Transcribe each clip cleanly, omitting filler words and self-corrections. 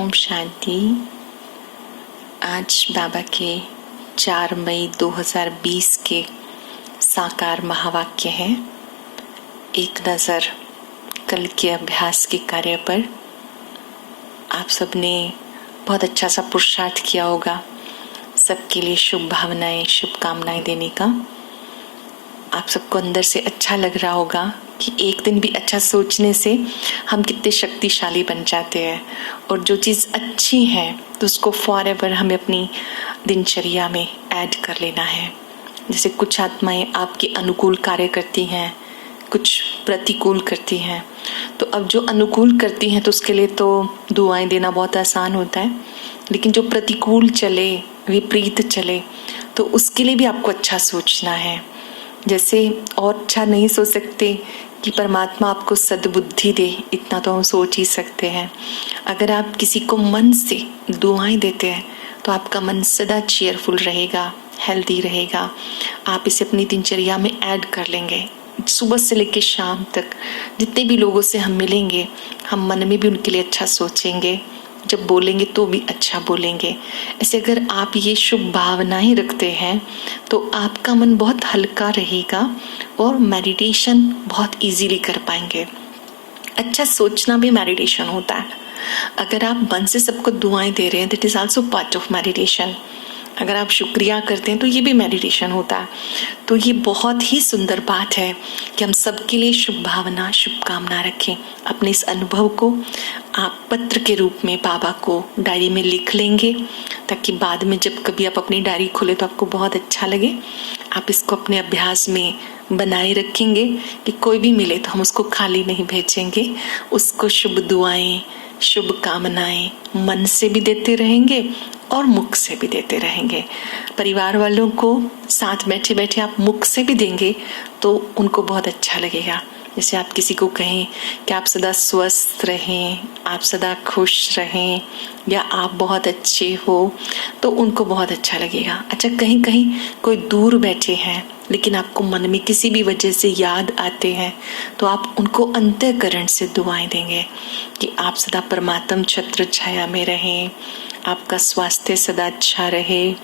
ओम शांति। आज बाबा के 4 मई 2020 के साकार महावाक्य है। एक नज़र कल के अभ्यास के कार्य पर। आप सबने बहुत अच्छा सा पुरुषार्थ किया होगा, सबके लिए शुभ भावनाएं, शुभकामनाएं देने का। आप सबको अंदर से अच्छा लग रहा होगा कि एक दिन भी अच्छा सोचने से हम कितने शक्तिशाली बन जाते हैं, और जो चीज़ अच्छी है तो उसको फॉरएवर हमें अपनी दिनचर्या में ऐड कर लेना है। जैसे कुछ आत्माएं आपके अनुकूल कार्य करती हैं, कुछ प्रतिकूल करती हैं। तो अब जो अनुकूल करती हैं तो उसके लिए तो दुआएं देना बहुत आसान होता है, लेकिन जो प्रतिकूल चले, विपरीत चले, तो उसके लिए भी आपको अच्छा सोचना है। जैसे और अच्छा नहीं सोच सकते कि परमात्मा आपको सद्बुद्धि दे, इतना तो हम सोच ही सकते हैं। अगर आप किसी को मन से दुआएं देते हैं तो आपका मन सदा चेयरफुल रहेगा, हेल्दी रहेगा। आप इसे अपनी दिनचर्या में ऐड कर लेंगे। सुबह से लेकर शाम तक जितने भी लोगों से हम मिलेंगे, हम मन में भी उनके लिए अच्छा सोचेंगे, जब बोलेंगे तो भी अच्छा बोलेंगे। ऐसे अगर आप ये शुभ भावनाएं रखते हैं तो आपका मन बहुत हल्का रहेगा और मेडिटेशन बहुत इजीली कर पाएंगे। अच्छा सोचना भी मेडिटेशन होता है। अगर आप मन से सबको दुआएं दे रहे हैं, that is also part of meditation. अगर आप शुक्रिया करते हैं तो ये भी मेडिटेशन होता है। तो ये बहुत ही सुंदर बात है कि हम सबके लिए शुभ भावना, शुभकामना रखें। अपने इस अनुभव को आप पत्र के रूप में बाबा को डायरी में लिख लेंगे, ताकि बाद में जब कभी आप अपनी डायरी खोले तो आपको बहुत अच्छा लगे। आप इसको अपने अभ्यास में बनाए रखेंगे कि कोई भी मिले तो हम उसको खाली नहीं भेजेंगे। उसको शुभ दुआएं, शुभ कामनाएं मन से भी देते रहेंगे और मुख से भी देते रहेंगे। परिवार वालों को साथ बैठे बैठे आप मुख से भी देंगे तो उनको बहुत अच्छा लगेगा। जैसे आप किसी को कहें कि आप सदा स्वस्थ रहें, आप सदा खुश रहें, या आप बहुत अच्छे हो, तो उनको बहुत अच्छा लगेगा। अच्छा, कहीं कहीं कोई दूर बैठे हैं लेकिन आपको मन में किसी भी वजह से याद आते हैं, तो आप उनको अंतःकरण से दुआएं देंगे कि आप सदा परमात्म छत्र छाया में रहें, आपका स्वास्थ्य सदा अच्छा रहे,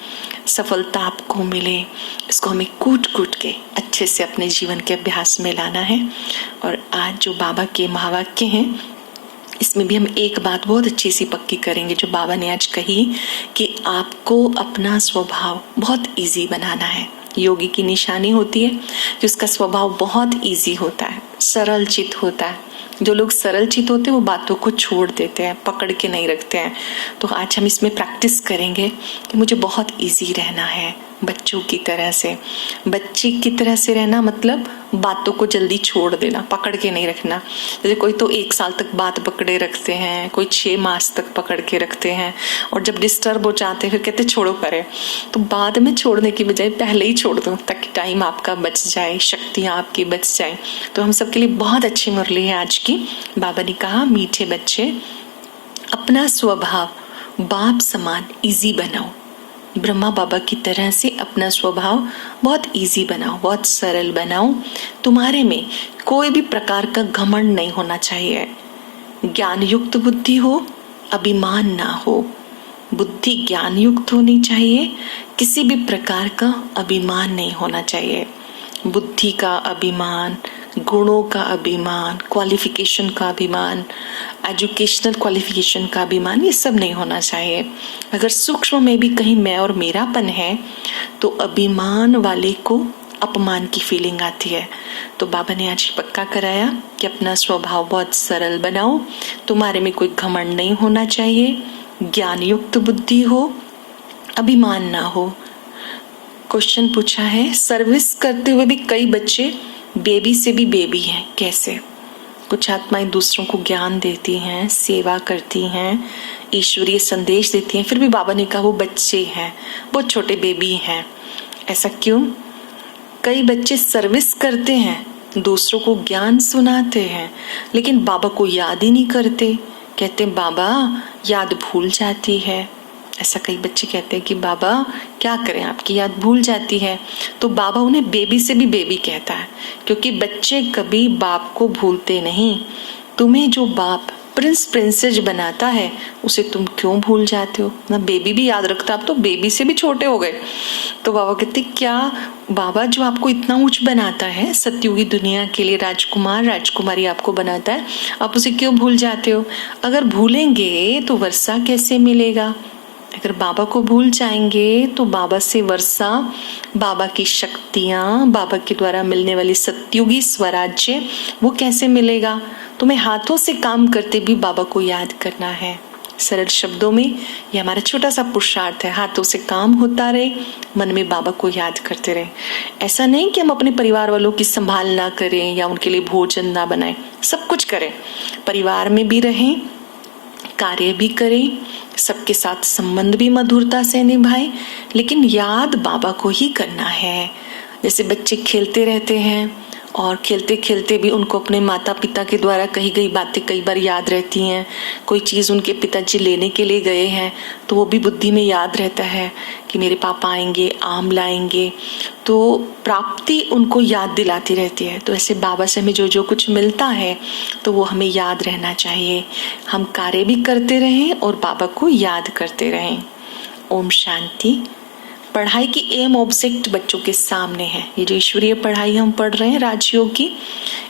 सफलता आपको मिले। इसको हमें कूट कूट के अच्छे से अपने जीवन के अभ्यास में लाना है। और आज जो बाबा के महावाक्य हैं, इसमें भी हम एक बात बहुत अच्छी सी पक्की करेंगे जो बाबा ने आज कही, कि आपको अपना स्वभाव बहुत इजी बनाना है। योगी की निशानी होती है कि उसका स्वभाव बहुत इजी होता है, सरल चित होता है। जो लोग सरल चित होते हैं वो बातों को छोड़ देते हैं, पकड़ के नहीं रखते हैं। तो आज हम इसमें प्रैक्टिस करेंगे कि मुझे बहुत इजी रहना है, बच्चों की तरह से। बच्चे की तरह से रहना मतलब बातों को जल्दी छोड़ देना, पकड़ के नहीं रखना। जैसे कोई तो 1 साल तक बात पकड़े रखते हैं, कोई 6 मास तक पकड़ के रखते हैं, और जब डिस्टर्ब हो जाते हैं फिर कहते छोड़ो करे। तो बाद में छोड़ने की बजाय पहले ही छोड़ दो, ताकि टाइम आपका बच जाए, शक्तियाँ आपकी बच जाए। तो हम सबके लिए बहुत अच्छी मुरली है आज की। बाबा ने कहा, मीठे बच्चे अपना स्वभाव बाप समान इजी बनाओ। ब्रह्मा बाबा की तरह से अपना स्वभाव बहुत इजी बनाओ, बहुत सरल बनाओ। तुम्हारे में कोई भी प्रकार का घमंड नहीं होना चाहिए। ज्ञान युक्त बुद्धि हो, अभिमान ना हो। बुद्धि ज्ञान युक्त होनी चाहिए, किसी भी प्रकार का अभिमान नहीं होना चाहिए। बुद्धि का अभिमान, गुणों का अभिमान, क्वालिफिकेशन का अभिमान, एजुकेशनल क्वालिफिकेशन का अभिमान, ये सब नहीं होना चाहिए। अगर सूक्ष्म में भी कहीं मैं और मेरापन है तो अभिमान वाले को अपमान की फीलिंग आती है। तो बाबा ने आज पक्का कराया कि अपना स्वभाव बहुत सरल बनाओ, तुम्हारे में कोई घमंड नहीं होना चाहिए, ज्ञान युक्त बुद्धि हो, अभिमान ना हो। क्वेश्चन पूछा है, सर्विस करते हुए भी कई बच्चे बेबी से भी बेबी हैं, कैसे? कुछ आत्माएं दूसरों को ज्ञान देती हैं, सेवा करती हैं, ईश्वरीय संदेश देती हैं, फिर भी बाबा ने कहा वो बच्चे हैं, बहुत छोटे बेबी हैं। ऐसा क्यों? कई बच्चे सर्विस करते हैं, दूसरों को ज्ञान सुनाते हैं, लेकिन बाबा को याद ही नहीं करते। कहते हैं बाबा याद भूल जाती है। ऐसा कई बच्चे कहते हैं कि बाबा क्या करें, आपकी याद भूल जाती है। तो बाबा उन्हें बेबी से भी बेबी कहता है, क्योंकि बच्चे कभी बाप को भूलते नहीं। तुम्हें जो बाप प्रिंस प्रिंसेस बनाता है उसे तुम क्यों भूल जाते हो ना। बेबी भी याद रखता, आप तो बेबी से भी छोटे हो गए। तो बाबा कहते क्या बाबा जो आपको इतना ऊंच बनाता है, सतयुगी दुनिया के लिए राजकुमार राजकुमारी आपको बनाता है, आप उसे क्यों भूल जाते हो। अगर भूलेंगे तो वर्षा कैसे मिलेगा। अगर बाबा को भूल जाएंगे तो बाबा से वर्षा, बाबा की शक्तियां, बाबा के द्वारा मिलने वाली सतयुगी स्वराज्य वो कैसे मिलेगा। तुम्हें हाथों से काम करते भी बाबा को याद करना है। सरल शब्दों में ये हमारा छोटा सा पुरुषार्थ है, हाथों से काम होता रहे, मन में बाबा को याद करते रहे। ऐसा नहीं कि हम अपने परिवार वालों की संभाल ना करें या उनके लिए भोजन ना बनाएं, सब कुछ करें, परिवार में भी रहें, कार्य भी करें, सबके साथ संबंध भी मधुरता से निभाएं, लेकिन याद बाबा को ही करना है। जैसे बच्चे खेलते रहते हैं और खेलते खेलते भी उनको अपने माता पिता के द्वारा कही गई बातें कई बार याद रहती हैं। कोई चीज़ उनके पिताजी लेने के लिए गए हैं तो वो भी बुद्धि में याद रहता है कि मेरे पापा आएंगे, आम लाएंगे, तो प्राप्ति उनको याद दिलाती रहती है। तो ऐसे बाबा से हमें जो जो कुछ मिलता है तो वो हमें याद रहना चाहिए। हम कार्य भी करते रहें और बाबा को याद करते रहें। ओम शांति। पढ़ाई की एम ऑब्जेक्ट बच्चों के सामने है। ये जो ईश्वरीय पढ़ाई हम पढ़ रहे हैं राजयोग की,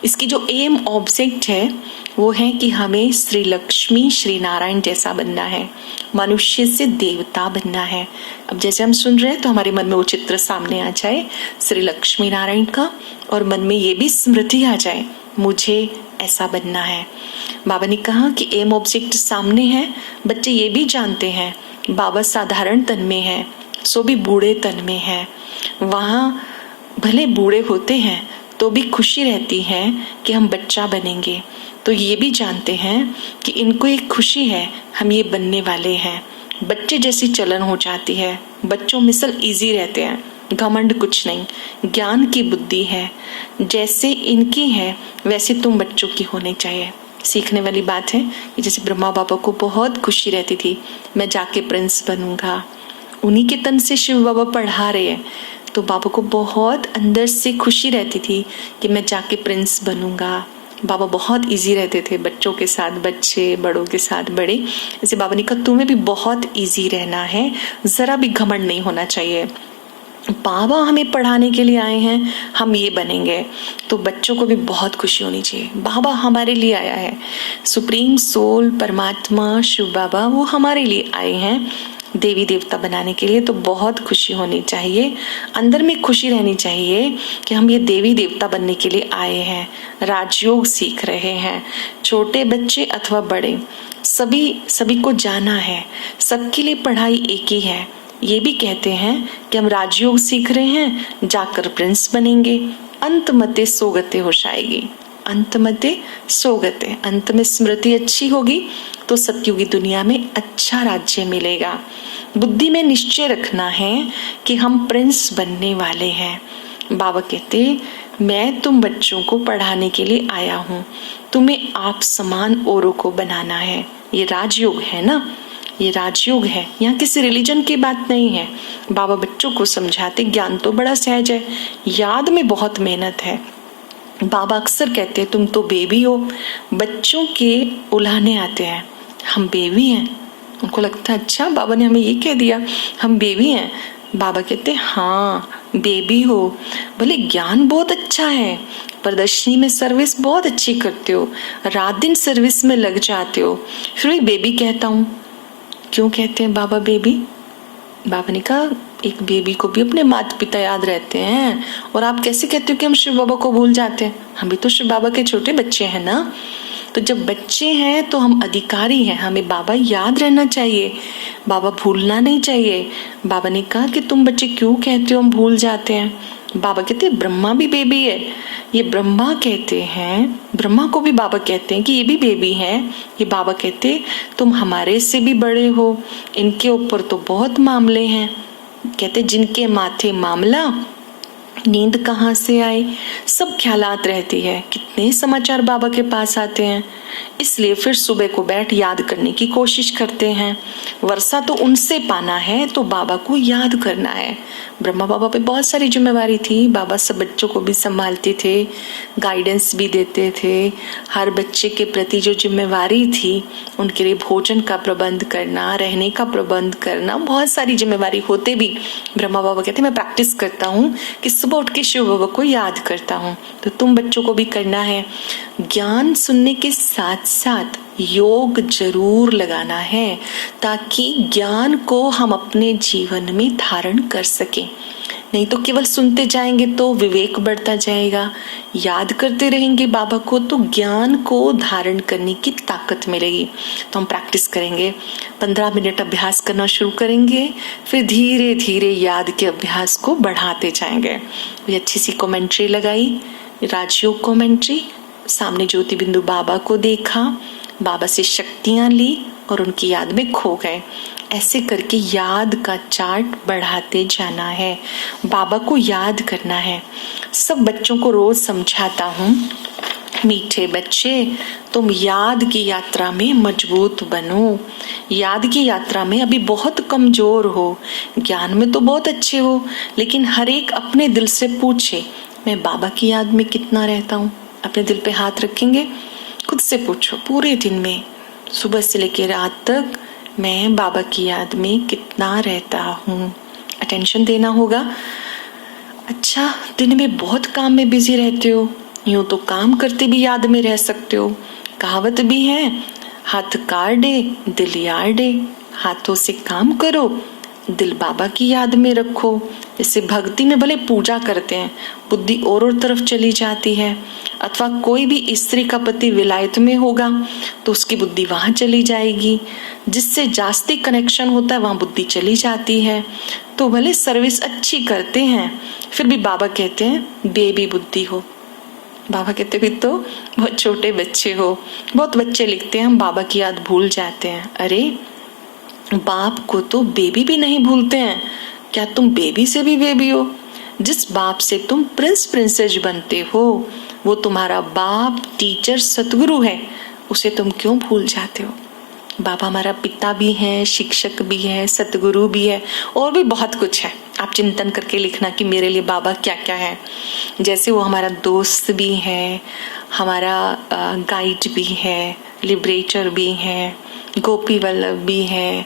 इसकी जो एम ऑब्जेक्ट है वो है कि हमें श्री लक्ष्मी श्री नारायण जैसा बनना है, मनुष्य से देवता बनना है। अब जैसे हम सुन रहे हैं तो हमारे मन में वो चित्र सामने आ जाए श्री लक्ष्मी नारायण का, और मन में ये भी स्मृति आ जाए मुझे ऐसा बनना है। बाबा ने कहा कि एम ऑब्जेक्ट सामने है, बच्चे ये भी जानते हैं बाबा साधारण तन में है, सो भी बूढ़े तन में है। वहाँ भले बूढ़े होते हैं तो भी खुशी रहती है कि हम बच्चा बनेंगे। तो ये भी जानते हैं कि इनको एक खुशी है, हम ये बनने वाले हैं। बच्चे जैसी चलन हो जाती है, बच्चों मिसल इजी रहते हैं, घमंड कुछ नहीं, ज्ञान की बुद्धि है, जैसे इनकी है वैसे तुम बच्चों की होनी चाहिए। सीखने वाली बात है कि जैसे ब्रह्मा बाबा को बहुत खुशी रहती थी मैं जाके प्रिंस बनूंगा, उन्हीं के तन से शिव बाबा पढ़ा रहे हैं, तो बाबा को बहुत अंदर से खुशी रहती थी कि मैं जाके प्रिंस बनूंगा। बाबा बहुत इजी रहते थे बच्चों के साथ बच्चे, बड़ों के साथ बड़े। जैसे बाबा ने कहा तुम्हें भी बहुत इजी रहना है, जरा भी घमंड नहीं होना चाहिए। बाबा हमें पढ़ाने के लिए आए हैं, हम ये बनेंगे। तो बच्चों को भी बहुत खुशी होनी चाहिए, बाबा हमारे लिए आया है, सुप्रीम सोल परमात्मा शिव बाबा वो हमारे लिए आए हैं देवी देवता बनाने के लिए। तो बहुत खुशी होनी चाहिए, अंदर में खुशी रहनी चाहिए कि हम ये देवी देवता बनने के लिए आए हैं, राजयोग सीख रहे हैं। छोटे बच्चे अथवा बड़े सभी को जाना है, सबके लिए पढ़ाई एक ही है। ये भी कहते हैं कि हम राजयोग सीख रहे हैं, जाकर प्रिंस बनेंगे, अंत मते सोगते हो जाएगी। अंत मते सोगते, अंत में स्मृति अच्छी होगी तो सतयुगी दुनिया में अच्छा राज्य मिलेगा। बुद्धि में निश्चय रखना है कि हम प्रिंस बनने वाले हैं। बाबा कहते मैं तुम बच्चों को पढ़ाने के लिए आया हूँ, तुम्हें आप समान औरों को बनाना है। ये राजयोग है ना, ये राजयोग है, यहाँ किसी रिलीजन की बात नहीं है। बाबा बच्चों को समझाते ज्ञान तो बड़ा सहज है, याद में बहुत मेहनत है। बाबा अक्सर कहते हैं तुम तो बेबी हो, बच्चों के उलाहने आते हैं हम बेबी हैं। उनको लगता है अच्छा बाबा ने हमें ये कह दिया हम बेबी हैं। बाबा कहते हाँ बेबी हो, भले ज्ञान बहुत अच्छा है, प्रदर्शनी में सर्विस बहुत अच्छी करते हो, रात दिन सर्विस में लग जाते हो, फिर भी बेबी कहता हूँ। क्यों कहते हैं बाबा बेबी? बाबा ने कहा एक बेबी को भी अपने माता पिता याद रहते हैं, और आप कैसे कहते हो कि हम शिव बाबा को भूल जाते हैं? हम भी तो शिव बाबा के छोटे बच्चे हैं ना। तो जब बच्चे हैं तो हम अधिकारी हैं, हमें बाबा याद रहना चाहिए, बाबा भूलना नहीं चाहिए। बाबा ने कहा कि तुम बच्चे क्यों कहते हो हम भूल जाते हैं? बाबा कहते हैं ब्रह्मा भी बेबी है। ये ब्रह्मा कहते हैं, ब्रह्मा को भी बाबा कहते हैं कि ये भी बेबी है। ये बाबा कहते तुम हमारे से भी बड़े हो, इनके ऊपर तो बहुत मामले हैं। कहते जिनके माथे मामला नींद कहाँ से आए, सब ख्यालात रहती है। कितने समाचार बाबा के पास आते हैं, इसलिए फिर सुबह को बैठ याद करने की कोशिश करते हैं। वर्षा तो उनसे पाना है, तो बाबा को याद करना है। ब्रह्मा बाबा पे बहुत सारी जिम्मेवारी थी। बाबा सब बच्चों को भी संभालते थे, गाइडेंस भी देते थे। हर बच्चे के प्रति जो जिम्मेवारी थी, उनके लिए भोजन का प्रबंध करना, रहने का प्रबंध करना, बहुत सारी जिम्मेवारी होते भी ब्रह्मा बाबा कहते मैं प्रैक्टिस करता हूँ कि सुबह उठ के शिव बाबा को याद करता हूँ। तो तुम बच्चों को भी करना है। ज्ञान सुनने के साथ साथ योग जरूर लगाना है, ताकि ज्ञान को हम अपने जीवन में धारण कर सकें। नहीं तो केवल सुनते जाएंगे तो विवेक बढ़ता जाएगा। याद करते रहेंगे बाबा को तो ज्ञान को धारण करने की ताकत मिलेगी। तो हम प्रैक्टिस करेंगे, 15 मिनट अभ्यास करना शुरू करेंगे, फिर धीरे धीरे याद के अभ्यास को बढ़ाते जाएंगे। ये अच्छी सी कमेंट्री लगाई, राजयोग कमेंट्री, सामने ज्योति बिंदु बाबा को देखा, बाबा से शक्तियां ली और उनकी याद में खो गए। ऐसे करके याद का चार्ट बढ़ाते जाना है, बाबा को याद करना है। सब बच्चों को रोज समझाता हूँ, मीठे बच्चे तुम याद की यात्रा में मजबूत बनो। याद की यात्रा में अभी बहुत कमजोर हो, ज्ञान में तो बहुत अच्छे हो, लेकिन हर एक अपने दिल से पूछे मैं बाबा की याद में कितना रहता हूँ। अपने दिल पे हाथ रखेंगे, खुद से पूछो पूरे दिन में, सुबह से लेकर रात तक मैं बाबा की याद में कितना रहता हूँ। अटेंशन देना होगा। अच्छा, दिन में बहुत काम में बिजी रहते हो, यूं तो काम करते भी याद में रह सकते हो। कहावत भी है, हाथ काटे दिल यार्डे। हाथों से काम करो, दिल बाबा की याद में रखो। जैसे भक्ति में भले पूजा करते हैं, बुद्धि और तरफ चली जाती है, अथवा कोई भी स्त्री का पति विलायत में होगा तो उसकी बुद्धि वहां चली जाएगी। जिससे जास्ती कनेक्शन होता है वहां बुद्धि चली जाती है। तो भले सर्विस अच्छी करते हैं, फिर भी बाबा कहते हैं बेबी बुद्धि हो। बाबा कहते भी तो बहुत छोटे बच्चे हो। बहुत बच्चे लिखते हैं हम बाबा की याद भूल जाते हैं। अरे बाप को तो बेबी भी नहीं भूलते हैं, क्या तुम बेबी से भी बेबी हो? जिस बाप से तुम प्रिंस प्रिंसेस बनते हो, वो तुम्हारा बाप, टीचर, सतगुरु है, उसे तुम क्यों भूल जाते हो? बाबा हमारा पिता भी है, शिक्षक भी है, सतगुरु भी है, और भी बहुत कुछ है। आप चिंतन करके लिखना कि मेरे लिए बाबा क्या क्या है। जैसे वो हमारा दोस्त भी है, हमारा गाइड भी है, लिबरेटर भी है, गोपी वल्लभ भी है,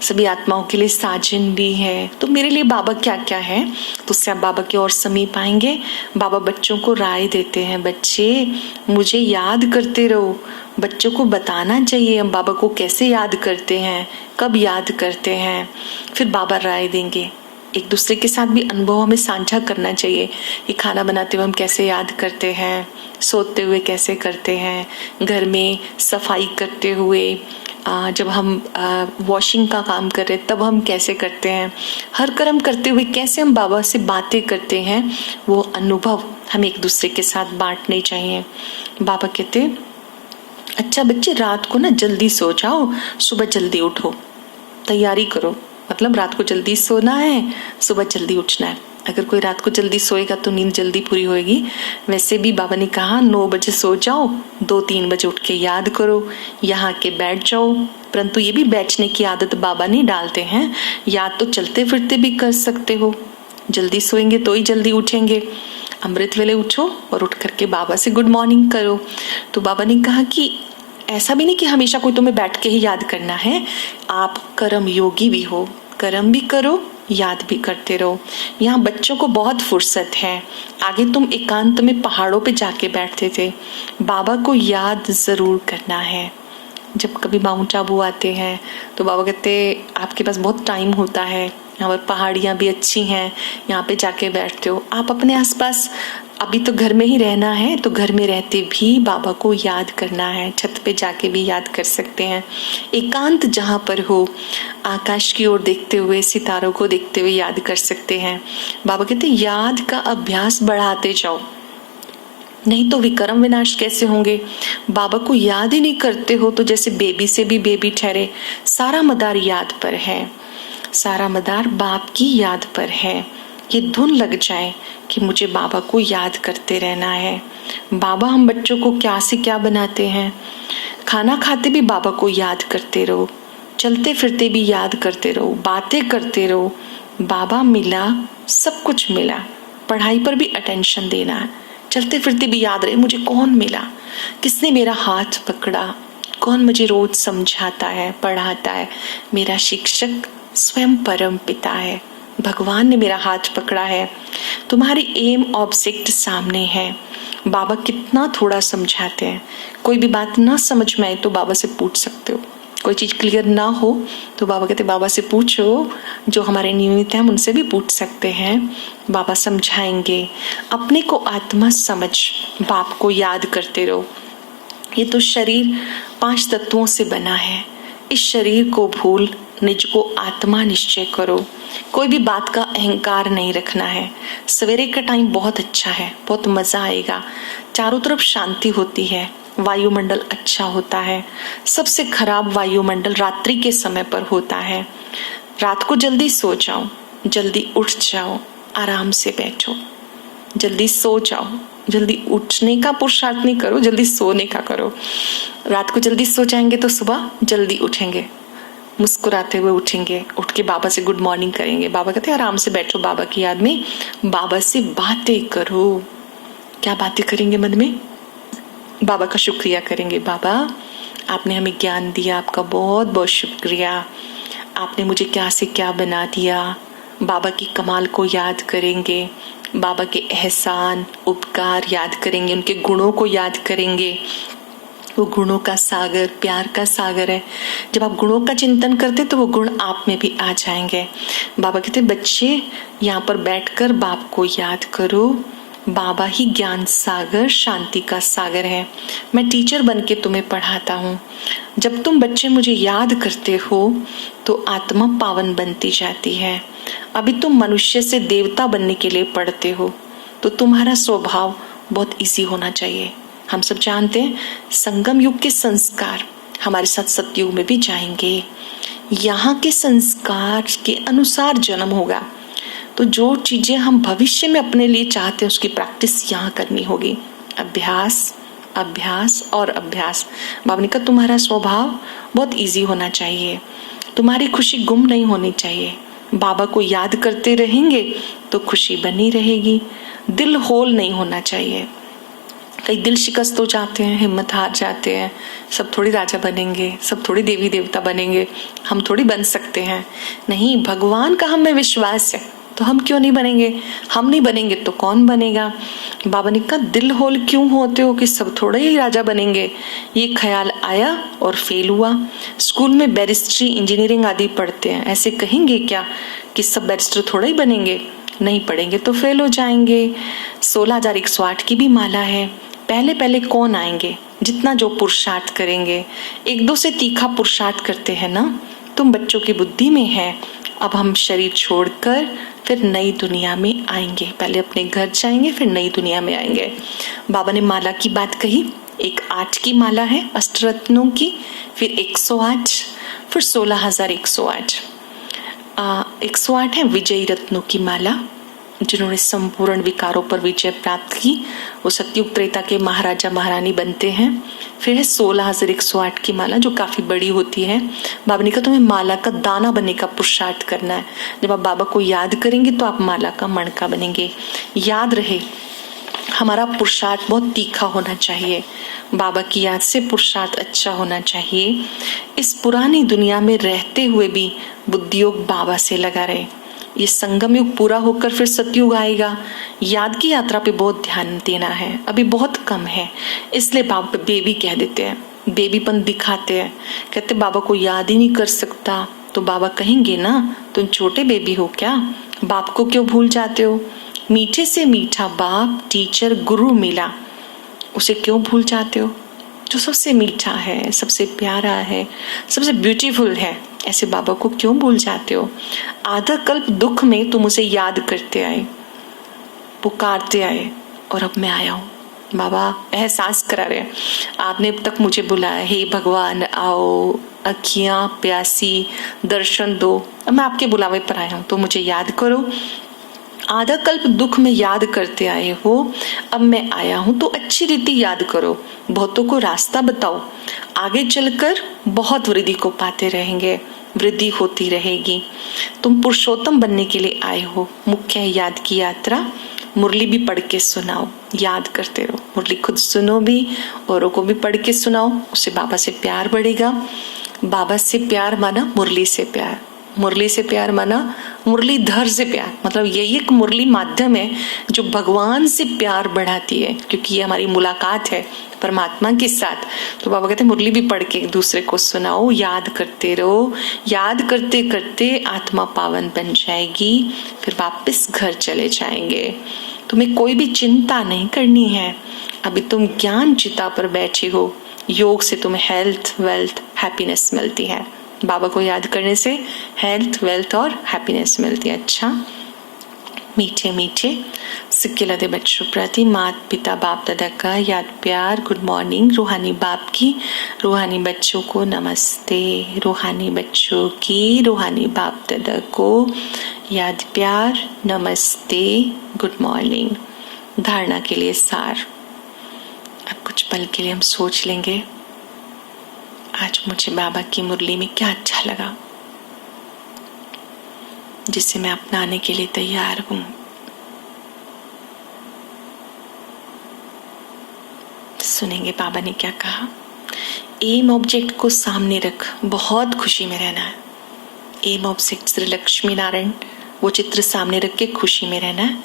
सभी आत्माओं के लिए साजन भी है। तो मेरे लिए बाबा क्या क्या है, तो उससे आप बाबा के और समीप आएंगे। बाबा बच्चों को राय देते हैं, बच्चे मुझे याद करते रहो। बच्चों को बताना चाहिए हम बाबा को कैसे याद करते हैं, कब याद करते हैं। फिर बाबा राय देंगे। एक दूसरे के साथ भी अनुभव हमें साझा करना चाहिए कि खाना बनाते हुए हम कैसे याद करते हैं, सोते हुए कैसे करते हैं, घर में सफाई करते हुए, जब हम वॉशिंग का काम कर रहे तब हम कैसे करते हैं, हर कर्म करते हुए कैसे हम बाबा से बातें करते हैं, वो अनुभव हम एक दूसरे के साथ बांटने चाहिए। बाबा कहते अच्छा बच्चे रात को ना जल्दी सो जाओ, सुबह जल्दी उठो, तैयारी करो। मतलब रात को जल्दी सोना है, सुबह जल्दी उठना है। अगर कोई रात को जल्दी सोएगा तो नींद जल्दी पूरी होएगी। वैसे भी बाबा ने कहा 9 बजे सो जाओ, 2-3 बजे उठ के याद करो, यहाँ के बैठ जाओ। परंतु ये भी बैठने की आदत बाबा नहीं डालते हैं, याद तो चलते फिरते भी कर सकते हो। जल्दी सोएंगे तो ही जल्दी उठेंगे। अमृत वेले उठो और उठ करके बाबा से गुड मॉर्निंग करो। तो बाबा ने कहा कि ऐसा भी नहीं कि हमेशा कोई तुम्हें बैठ के ही याद करना है, आप कर्म योगी भी हो, कर्म भी करो, याद भी करते रहो। यहाँ बच्चों को बहुत फुर्सत है। आगे तुम एकांत में पहाड़ों पे जाके बैठते थे, बाबा को याद जरूर करना है। जब कभी माउंट आबू आते हैं तो बाबा कहते आपके पास बहुत टाइम होता है, यहाँ पर पहाड़ियाँ भी अच्छी हैं, यहाँ पे जाके बैठते हो। आप अपने आसपास अभी तो घर में ही रहना है, तो घर में रहते भी बाबा को याद करना है। छत पे जाके भी याद कर सकते हैं। एकांत जहाँ पर हो, आकाश की ओर देखते हुए, सितारों को देखते हुए याद कर सकते हैं। बाबा कहते याद का अभ्यास बढ़ाते जाओ, नहीं तो विक्रम विनाश कैसे होंगे। बाबा को याद ही नहीं करते हो तो जैसे बेबी से भी बेबी ठहरे। सारा मदार याद पर है, सारा मदार बाप की याद पर है। ये धुन लग जाए कि मुझे बाबा को याद करते रहना है। बाबा हम बच्चों को क्या से क्या बनाते हैं। खाना खाते भी बाबा को याद करते रहो, चलते फिरते भी याद करते रहो, बातें करते रहो। बाबा मिला, सब कुछ मिला। पढ़ाई पर भी अटेंशन देना है, चलते फिरते भी याद रहे मुझे कौन मिला, किसने मेरा हाथ पकड़ा, कौन मुझे रोज समझाता है, पढ़ाता है। मेरा शिक्षक स्वयं परम पिता है, भगवान ने मेरा हाथ पकड़ा है। तुम्हारी एम ऑब्जेक्ट सामने है। बाबा कितना थोड़ा समझाते हैं। कोई भी बात ना समझ में आए तो बाबा से पूछ सकते हो। कोई चीज क्लियर ना हो तो बाबा कहते बाबा से पूछो। जो हमारे नियमित हैं हम उनसे भी पूछ सकते हैं, बाबा समझाएंगे। अपने को आत्मा समझ बाप को याद करते रहो। ये तो शरीर 5 तत्वों से बना है। इस शरीर को भूल निज को आत्मा निश्चय करो। कोई भी बात का अहंकार नहीं रखना है। सवेरे का टाइम बहुत अच्छा है, बहुत मजा आएगा। चारों तरफ शांति होती है, वायुमंडल अच्छा होता है। सबसे खराब वायुमंडल रात्रि के समय पर होता है। रात को जल्दी सो जाओ, जल्दी उठ जाओ, आराम से बैठो, जल्दी सो जाओ। जल्दी उठने का पुरुषार्थ नहीं करो, जल्दी सोने का करो। रात को जल्दी सो जाएंगे तो सुबह जल्दी उठेंगे, मुस्कुराते हुए उठेंगे, उठ के बाबा से गुड मॉर्निंग करेंगे। बाबा कहते हैं आराम से बैठो बाबा की याद में, बाबा से बातें करो। क्या बातें करेंगे मन में? बाबा का शुक्रिया करेंगे। बाबा आपने हमें ज्ञान दिया, आपका बहुत बहुत शुक्रिया। आपने मुझे क्या से क्या बना दिया। बाबा की कमाल को याद करेंगे, बाबा के एहसान उपकार याद करेंगे, उनके गुणों को याद करेंगे। वो गुणों का सागर, प्यार का सागर है। जब आप गुणों का चिंतन करते तो वो गुण आप में भी आ जाएंगे। बाबा कहते बच्चे यहाँ पर बैठकर बाप को याद करो। बाबा ही ज्ञान सागर, शांति का सागर है। मैं टीचर बन के तुम्हें पढ़ाता हूँ। जब तुम बच्चे मुझे याद करते हो तो आत्मा पावन बनती जाती है। अभी तुम मनुष्य से देवता बनने के लिए पढ़ते हो तो तुम्हारा स्वभाव बहुत इजी होना चाहिए। हम सब जानते हैं संगम युग के संस्कार हमारे साथ सतयुग में भी जाएंगे। यहाँ के संस्कार के अनुसार जन्म होगा तो जो चीजें हम भविष्य में अपने लिए चाहते हैं उसकी प्रैक्टिस यहाँ करनी होगी। अभ्यास, अभ्यास और अभ्यास। बाबा ने कहा तुम्हारा स्वभाव बहुत इजी होना चाहिए, तुम्हारी खुशी गुम नहीं होनी चाहिए। बाबा को याद करते रहेंगे तो खुशी बनी रहेगी। दिल होल नहीं होना चाहिए। कई दिल शिकस्त हो जाते हैं, हिम्मत हार जाते हैं। सब थोड़ी राजा बनेंगे, सब थोड़ी देवी देवता बनेंगे, हम थोड़ी बन सकते हैं। नहीं, भगवान का हमें विश्वास है तो हम क्यों नहीं बनेंगे। हम नहीं बनेंगे तो कौन बनेगा। बाबा ने कहा दिल होल क्यों होते हो कि सब थोड़े ही राजा बनेंगे। ये ख्याल आया और फेल हुआ। स्कूल में बैरिस्ट्री, इंजीनियरिंग आदि पढ़ते हैं, ऐसे कहेंगे क्या कि सब बैरिस्टर थोड़ा ही बनेंगे। नहीं पढ़ेंगे तो फेल हो जाएंगे। 16,108 की भी माला है। पहले पहले कौन आएंगे, जितना जो पुरुषार्थ करेंगे। 1-2 से तीखा पुरुषार्थ करते हैं ना। तुम बच्चों की बुद्धि में है। अब हम शरीर छोड़कर फिर नई दुनिया में आएंगे। पहले अपने घर जाएंगे फिर नई दुनिया में आएंगे। बाबा ने माला की बात कही। एक 8 की माला है अष्टरत्नों की, फिर 108, फिर 16,108। 108 है विजयी रत्नों की माला, जिन्होंने संपूर्ण विकारों पर विजय प्राप्त की। वो सतयुग त्रेता के महाराजा महारानी बनते हैं। फिर है 16,108 की माला जो काफी बड़ी होती है। बाबा ने कहा तुम्हें माला का दाना बनने का पुरुषार्थ करना है। जब आप बाबा को याद करेंगे तो आप माला का मणका बनेंगे। याद रहे हमारा पुरुषार्थ बहुत तीखा होना चाहिए। बाबा की याद से पुरुषार्थ अच्छा होना चाहिए। इस पुरानी दुनिया में रहते हुए भी बुद्धियोग बाबा से लगा रहे। ये संगम युग पूरा होकर फिर सतयुग आएगा। याद की यात्रा पे बहुत ध्यान देना है, अभी बहुत कम है। इसलिए बाबा बेबी कह देते हैं, बेबीपन दिखाते हैं। कहते बाबा को याद ही नहीं कर सकता तो बाबा कहेंगे ना तुम छोटे बेबी हो क्या, बाप को क्यों भूल जाते हो। मीठे से मीठा बाप, टीचर, गुरु मिला, उसे क्यों भूल जाते हो। जो सबसे मीठा है, सबसे प्यारा है, सबसे ब्यूटीफुल है, ऐसे बाबा को क्यों भूल जाते हो। आधा कल्प दुख में तुम उसे याद करते आए, पुकारते आए और अब मैं आया हूँ। बाबा एहसास करा रहे आपने अब तक मुझे बुलाया, हे भगवान आओ, अखियां प्यासी, दर्शन दो। अब मैं आपके बुलावे पर आया हूँ तो मुझे याद करो। आधा कल्प दुख में याद करते आए हो, अब मैं आया हूं तो अच्छी रीति याद करो, बहुतों को रास्ता बताओ, आगे चलकर बहुत वृद्धि को पाते रहेंगे, वृद्धि होती रहेगी। तुम पुरुषोत्तम बनने के लिए आए हो, मुख्य है याद की यात्रा। मुरली भी पढ़ के सुनाओ, याद करते रहो, मुरली खुद सुनो भी, औरों को भी पढ़ के सुनाओ, उससे बाबा से प्यार बढ़ेगा। बाबा से प्यार माना मुरली से प्यार, मुरली से प्यार माना मुरलीधर से प्यार। मतलब यही एक मुरली माध्यम है जो भगवान से प्यार बढ़ाती है, क्योंकि ये हमारी मुलाकात है परमात्मा के साथ। तो बाबा कहते हैं मुरली भी पढ़ के एक दूसरे को सुनाओ, याद करते रहो, याद करते करते आत्मा पावन बन जाएगी, फिर वापस घर चले जाएंगे। तुम्हें कोई भी चिंता नहीं करनी है, अभी तुम ज्ञान चिता पर बैठे हो, योग से तुम्हें हेल्थ वेल्थ हैप्पीनेस मिलती है। बाबा को याद करने से हेल्थ वेल्थ और हैप्पीनेस मिलती है। अच्छा, मीठे मीठे सिक्के दे बच्चों प्रति माता पिता बाप दादा का याद प्यार, गुड मॉर्निंग। रूहानी बाप की रूहानी बच्चों को नमस्ते, रूहानी बच्चों की रूहानी बाप दादा को याद प्यार, नमस्ते, गुड मॉर्निंग। धारणा के लिए सार। अब कुछ पल के लिए हम सोच लेंगे, आज मुझे बाबा की मुरली में क्या अच्छा लगा जिसे मैं अपनाने के लिए तैयार हूं। सुनेंगे बाबा ने क्या कहा। एम ऑब्जेक्ट को सामने रख, बहुत खुशी में रहना है। एम ऑब्जेक्ट श्री लक्ष्मी नारायण, वो चित्र सामने रख के खुशी में रहना है।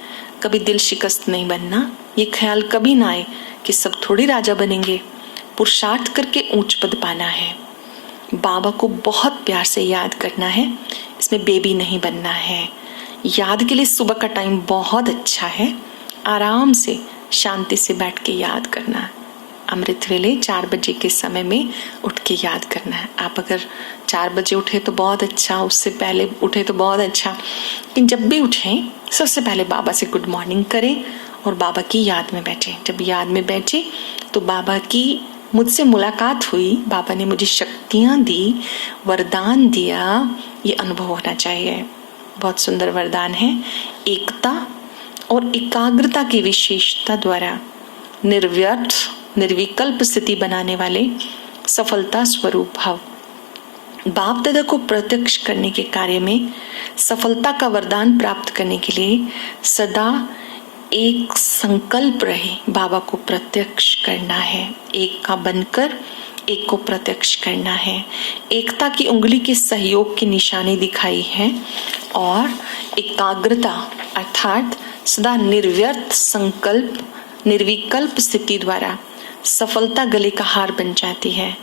कभी दिल शिकस्त नहीं बनना, ये ख्याल कभी ना आए कि सब थोड़ी राजा बनेंगे। पुरुषार्थ करके ऊंच पद पाना है। बाबा को बहुत प्यार से याद करना है, इसमें बेबी नहीं बनना है। याद के लिए सुबह का टाइम बहुत अच्छा है, आराम से शांति से बैठ के याद करना है। अमृत वेले 4 बजे के समय में उठ के याद करना है। आप अगर 4 बजे उठे तो बहुत अच्छा, उससे पहले उठे तो बहुत अच्छा, लेकिन जब भी उठें सबसे पहले बाबा से गुड मॉर्निंग करें और बाबा की याद में बैठे। जब याद में बैठे तो बाबा की मुझसे मुलाकात हुई, बाबा ने मुझे शक्तियां दी, वरदान दिया, ये अनुभव होना चाहिए। बहुत सुंदर वरदान है। एकता और एकाग्रता की विशेषता द्वारा निर्व्यर्थ निर्विकल्प स्थिति बनाने वाले सफलता स्वरूप भाव। बाप दादा को प्रत्यक्ष करने के कार्य में सफलता का वरदान प्राप्त करने के लिए सदा एक संकल्प रहे, बाबा को प्रत्यक्ष करना है। एक का बनकर एक को प्रत्यक्ष करना है। एकता की उंगली के सहयोग की निशानी दिखाई है और एकाग्रता अर्थात सदा निर्व्यर्थ संकल्प निर्विकल्प स्थिति द्वारा सफलता गले का हार बन जाती है।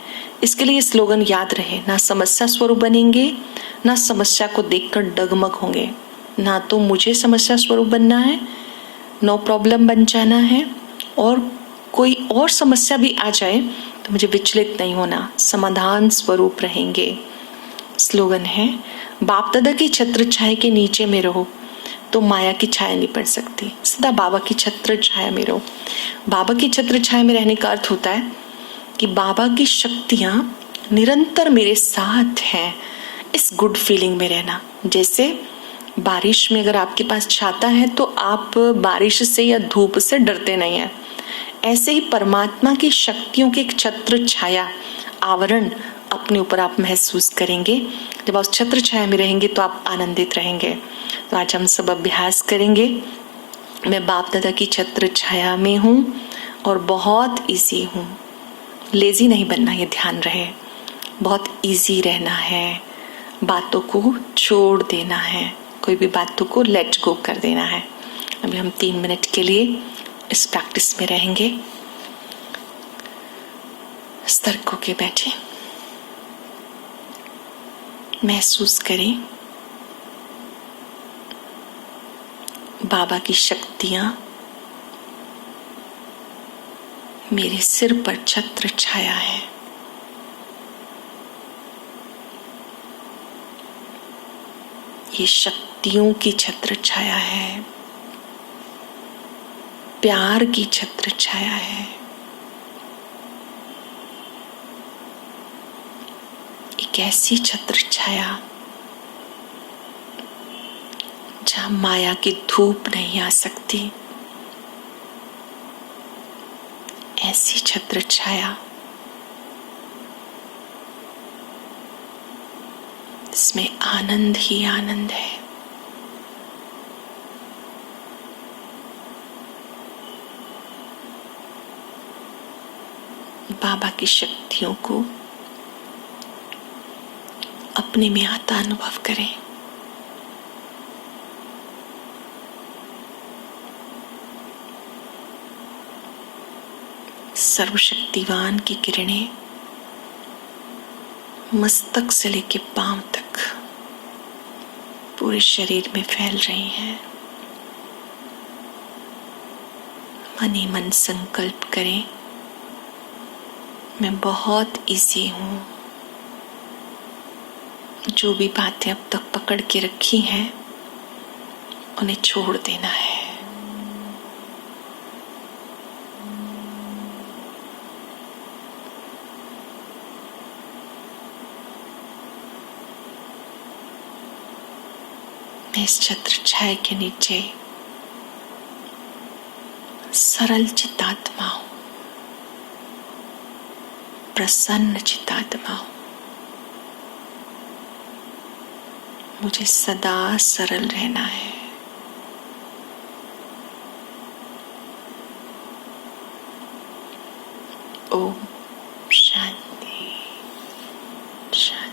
इसके लिए स्लोगन याद रहे, ना समस्या स्वरूप बनेंगे, ना समस्या को देखकर डगमग होंगे। ना तो मुझे समस्या स्वरूप बनना है, नो प्रॉब्लम बन जाना है, और कोई और समस्या भी आ जाए तो मुझे विचलित नहीं होना, समाधान स्वरूप रहेंगे। स्लोगन है, बाप दादा की छत्र छाया के नीचे में रहो तो माया की छाया नहीं पड़ सकती। सदा बाबा की छत्र छाया में रहो। बाबा की छत्र छाया में रहने का अर्थ होता है कि बाबा की शक्तियां निरंतर मेरे साथ हैं, इस गुड फीलिंग में रहना। जैसे बारिश में अगर आपके पास छाता है तो आप बारिश से या धूप से डरते नहीं हैं। ऐसे ही परमात्मा की शक्तियों के एक छत्र छाया आवरण अपने ऊपर आप महसूस करेंगे। जब आप छत्र छाया में रहेंगे तो आप आनंदित रहेंगे। तो आज हम सब अभ्यास करेंगे। मैं बाप दादा की छत्र छाया में हूँ और बहुत इजी हूँ। लेजी नहीं बनना, ये ध्यान रहे। बहुत इजी रहना है, बातों को छोड़ देना है, कोई भी बातों को लेट गो कर देना है। अभी हम 3 मिनट के लिए इस प्रैक्टिस में रहेंगे। सतर्क होके बैठे, महसूस करें बाबा की शक्तियां मेरे सिर पर छत्र छाया है। ये शक्तियों की छत्र छाया है, प्यार की छत्र छाया है। एक ऐसी छत्र छाया जहां माया की धूप नहीं आ सकती, ऐसी छत्र छाया, इसमें आनंद ही आनंद है। बाबा की शक्तियों को अपने में आता अनुभव करें। सर्वशक्तिवान की किरणें मस्तक से लेकर पांव तक पूरे शरीर में फैल रही हैं। मन ही मन संकल्प करें, मैं बहुत इजी हूं। जो भी बातें अब तक पकड़ के रखी हैं उन्हें छोड़ देना है। मैं इस छत्र छाया के नीचे सरल चितात्मा हूं, प्रसन्न चितात्मा हूं। मुझे सदा सरल रहना है। ओम